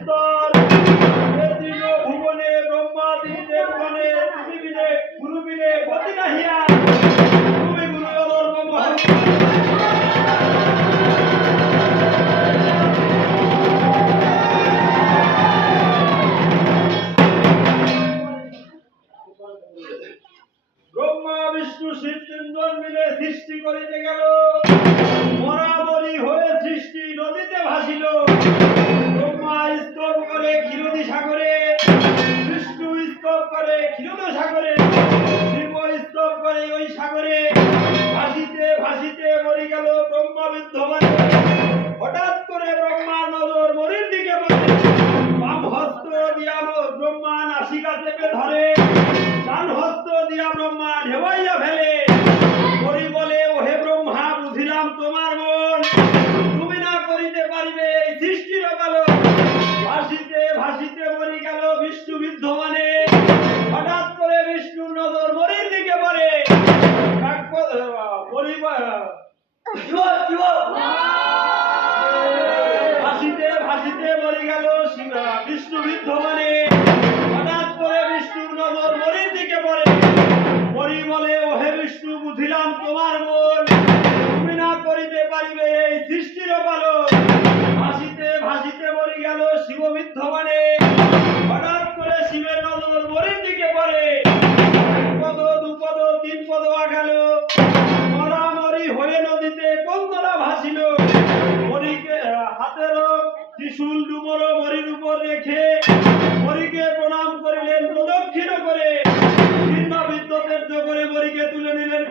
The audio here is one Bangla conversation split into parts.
স্তর এ দৃঢ় ভুবনে ব্রহ্মাদি দেবগণে তুমি বিনে গুরু বিনে গতি নাহিয়া তুমি গুরু অধর্ম মহৎ ব্রহ্মা বিষ্ণু শিব তিনজন মিলে সৃষ্টি করিতে গেল মরামরি হয়ে সৃষ্টি নদীতে ভাসিল ব্রহ্মা স্তব করে ক্ষীরোদী সাগরে বিষ্ণু স্তব করে ক্ষীরোদ সাগরে শিব স্তব করে ওই সাগরে ভাসিতে ভাসিতে মরি গেল ব্রহ্মা বিদ্ধবান হঠাৎ করে ব্রহ্মার নজর মরির দিকে পড়ে বাম হস্ত দিয়া ব্রহ্মা নাসিকা চেপে ধরে ডান হস্ত দিয়া ব্রহ্মা ঢেবাইয়া ফেলে মরি বলে ওহে ব্রহ্মা বুঝিলাম তোমার মন তুমি না করিতে পারিবে এই সৃষ্টির কালো ভাসিতে ভাসিতে মরি গেল বিষ্ণু বিদ্ধমানে হঠাৎ করে বিষ্ণুর নজর মরির দিকে পড়ে ভাসিতে ভাসিতে মরি গেল বিষ্ণু বিদ্ধমানে হঠাৎ করে বিষ্ণুর নজর মরির দিকে পড়ে মরি বলে ওহে বিষ্ণু বুঝিলাম তোমার মন তুমি না করিতে পারিবে এই সৃষ্টির কালো ভাসিতে ভাসিতে মরি গেল শিব বিদ্ধমানে হঠাৎ করে শিবের নজর মরির দিকে পড়ে পদ দুপদ তিন পদ আগাল মরামরি হয়ে নদীতে কন্দরা ভাসিল মরিকে হাতের ত্রিশূল ডুমর মরির উপর রেখে মরিকে প্রণাম করিলেন প্রদক্ষিণ করে ভিন্ন বিদ্যুতের করে মরিকে তুলে নিলেন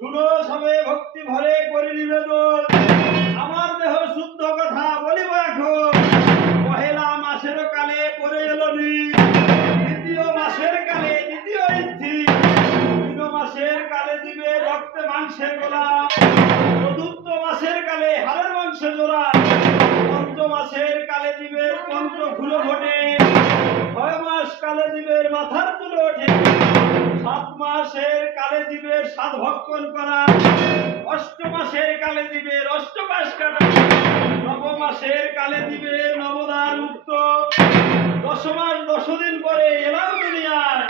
শুনো সবে ভক্তি ভরে করি নিবেদন আমার দেহ শুদ্ধ কথা বলিব এখন পহেলা মাসের কালে পড়ে এলো দ্বিতীয় মাসের কালে দ্বিতীয় ইচ্ছি তিন মাসের কালে দিবে রক্তে মাংসের গোলা চতুর্থ মাসের কালে হাড়ের মাংসের জোড়া পঞ্চম মাসের কালে দিবে পঞ্চ ফুলো ঘটে 6 মাস কালে দিবে মাথার চুলো ওঠে 7 মাসের কালে দিবে 7 ভক্ষণ করা 8 মাসের কালে দিবে অষ্টমাস কাটা 9 মাসের কালে দিবে নবদান মুক্ত 10 মাস 10 দিন পরে এলাম দুনিয়ায়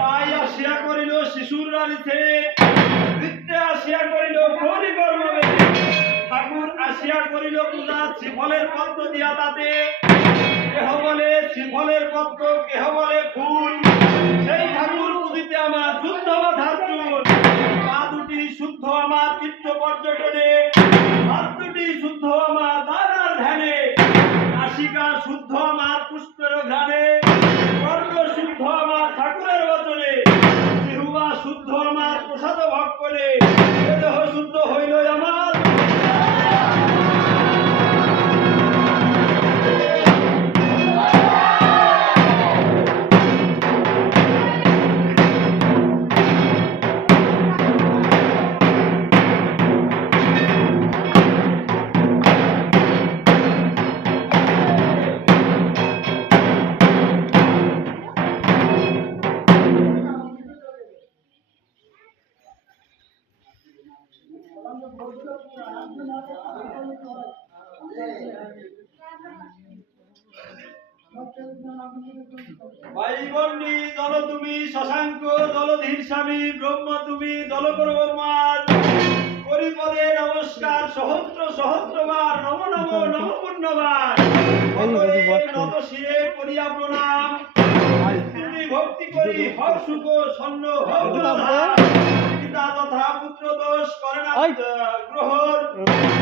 তাই আসিয়া করিল শিশুর রানীতে বৃদ্ধে আসিয়া করিল গৌরী কর্মবে ঠাকুর আসিয়া করিল পূজা শ্রীফলের পদ্ম দিয়া তাতে কেহ বলে শ্রীফলের পদ্ম কেহ বলে ফুল সেই ঠাকুর পুজিতে আমার শুদ্ধ মাথার চুল পা দুটি শুদ্ধ আমার তীর্থ পর্যটনে হাত দুটি শুদ্ধ আমার দানার ধ্যানে নাসিকা শুদ্ধ আমার পুষ্পের ঘ্রাণে কর্ণ শুদ্ধ আমার ঠাকুরের বচনে জিহ্বা শুদ্ধ আমার প্রসাদ ভক্ষণে দেহ শুদ্ধ হইল আমার বায়ুবন্ডী দল তুমি শশাঙ্ক দলধীর স্বামী ব্রহ্ম তুমি দলপরমার পরিপদে নমস্কার সহস্র সহস্রবার নম নম নম পুণ্যবার নত শিরে করিয়া প্রণাম তুমি ভক্তি করি হও সুখ সন্ন হও পিতা তথা পুত্র দোষ করে না গ্রহণ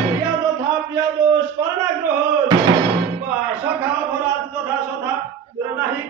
প্রিয়া তথা প্রিয়া দোষ করে না গ্রহণ সখা অপরাধ তথা সথা নাহি